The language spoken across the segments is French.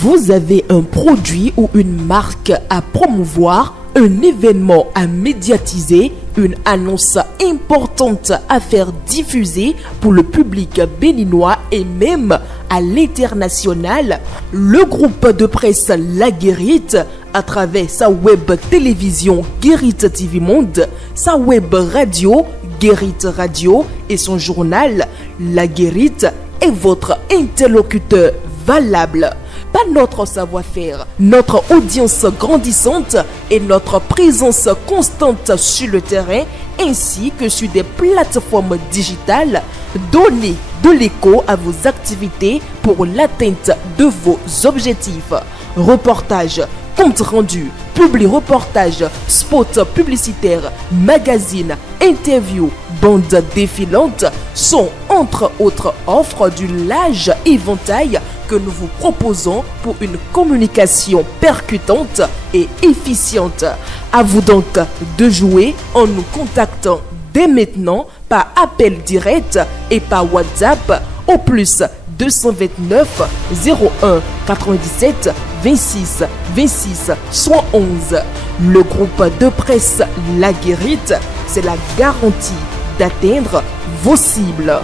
Vous avez un produit ou une marque à promouvoir, un événement à médiatiser, une annonce importante à faire diffuser pour le public béninois et même à l'international. Le groupe de presse La Guérite, à travers sa web télévision Guérite TV Monde, sa web radio Guérite Radio et son journal La Guérite est votre interlocuteur valable. Pas notre savoir-faire, notre audience grandissante et notre présence constante sur le terrain ainsi que sur des plateformes digitales, donnez de l'écho à vos activités pour l'atteinte de vos objectifs. Reportages, comptes rendus, publi-reportages, spots publicitaires, magazines, interviews, bandes défilantes sont entre autres offres du large éventail que nous vous proposons pour une communication percutante et efficiente. À vous donc de jouer en nous contactant dès maintenant par appel direct et par WhatsApp au plus 229 01 97 26 26 111. Le groupe de presse La Guérite, c'est la garantie d'atteindre vos cibles.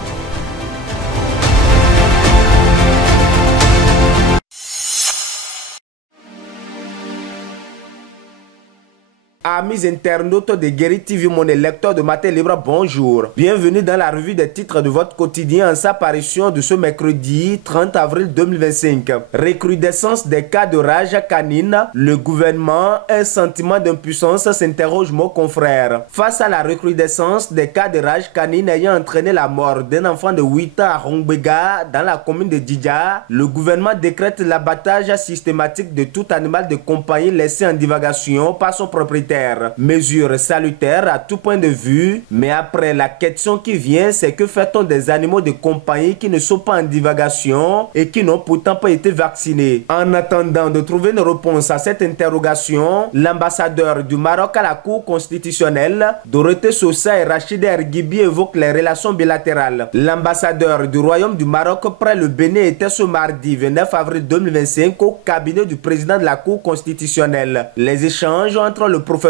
Amis internautes de Guérite TV, mon lecteur de Matin Libre, bonjour. Bienvenue dans la revue des titres de votre quotidien en sa parution de ce mercredi 30 avril 2025. Recrudescence des cas de rage canine, le gouvernement, un sentiment d'impuissance, s'interroge mon confrère. Face à la recrudescence des cas de rage canine ayant entraîné la mort d'un enfant de 8 ans à Rongbega dans la commune de Djidja, le gouvernement décrète l'abattage systématique de tout animal de compagnie laissé en divagation par son propriétaire. Mesure salutaire à tout point de vue, mais après la question qui vient, c'est que fait-on des animaux de compagnie qui ne sont pas en divagation et qui n'ont pourtant pas été vaccinés? En attendant de trouver une réponse à cette interrogation, l'ambassadeur du Maroc à la Cour constitutionnelle, Dorothée Sosa et Rachid Erghibi évoquent les relations bilatérales. L'ambassadeur du Royaume du Maroc près le Bénin était ce mardi 29 avril 2025 au cabinet du président de la Cour constitutionnelle. Les échanges entre le professeur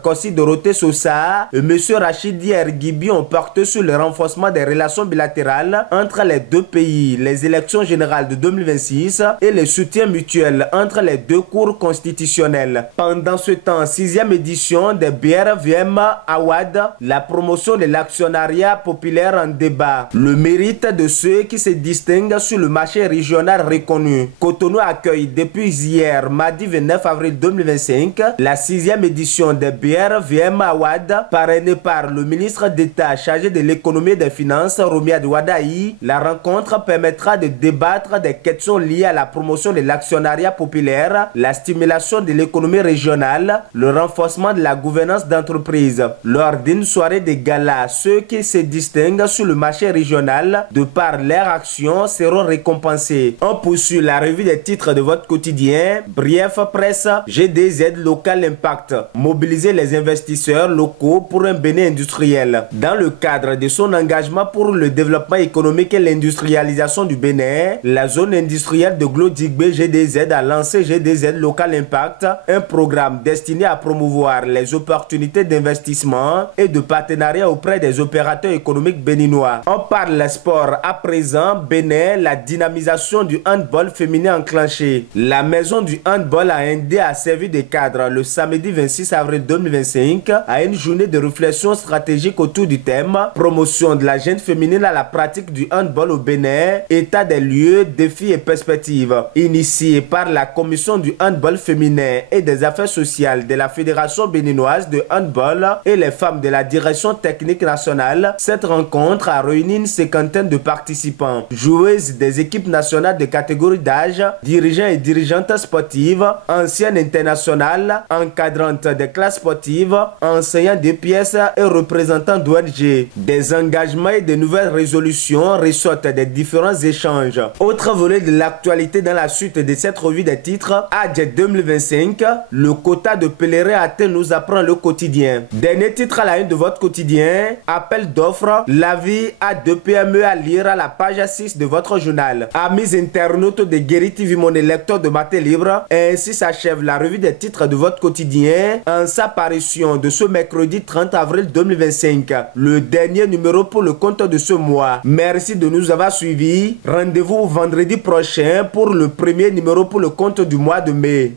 Kossi Dorothée Sosa et M. Rachid Erghibi ont porté sur le renforcement des relations bilatérales entre les deux pays, les élections générales de 2026 et le soutien mutuel entre les deux cours constitutionnelles. Pendant ce temps, 6e édition des BRVM Awad, la promotion de l'actionnariat populaire en débat. Le mérite de ceux qui se distinguent sur le marché régional reconnu. Cotonou accueille depuis hier, mardi 29 avril 2025, la 6e édition des BRVM Awad, parrainée par le ministre d'État chargé de l'économie et des finances, Romiad Wadaï. La rencontre permettra de débattre des questions liées à la promotion de l'actionnariat populaire, la stimulation de l'économie régionale, le renforcement de la gouvernance d'entreprise. Lors d'une soirée de gala, ceux qui se distinguent sur le marché régional de par leur action seront récompensés. On poursuit la revue des titres de votre quotidien. Brief Presse, GDZ Local Impact. Mobiliser les investisseurs locaux pour un Bénin industriel. Dans le cadre de son engagement pour le développement économique et l'industrialisation du Bénin, la zone industrielle de Glo-Digbe GDZ a lancé GDZ Local Impact, un programme destiné à promouvoir les opportunités d'investissement et de partenariat auprès des opérateurs économiques béninois. On parle sport à présent. Bénin, la dynamisation du handball féminin enclenchée. La maison du handball à Indé a servi de cadre le samedi 26 avril 2025 à une journée de réflexion stratégique autour du thème promotion de la jeune féminine à la pratique du handball au Bénin, état des lieux, défis et perspectives. Initiée par la commission du handball féminin et des affaires sociales de la Fédération béninoise de handball et les femmes de la direction technique nationale, cette rencontre a réuni une cinquantaine de participants, joueuses des équipes nationales de catégorie d'âge, dirigeants et dirigeantes sportives, anciennes internationales, encadrantes des classes sportives, enseignants des pièces et représentants d'ONG. Des engagements et de nouvelles résolutions ressortent des différents échanges. Autre volet de l'actualité dans la suite de cette revue des titres, Hajj 2025, le quota de pèlerins atteint nous apprend le quotidien. Dernier titre à la une de votre quotidien, appel d'offres, l'avis à 2 PME à lire à la page 6 de votre journal. Amis internautes de Guéri TV, mon lecteur de matin libre, ainsi s'achève la revue des titres de votre quotidien en sa parution de ce mercredi 30 avril 2025, le dernier numéro pour le compte de ce mois. Merci de nous avoir suivis. Rendez-vous vendredi prochain pour le premier numéro pour le compte du mois de mai.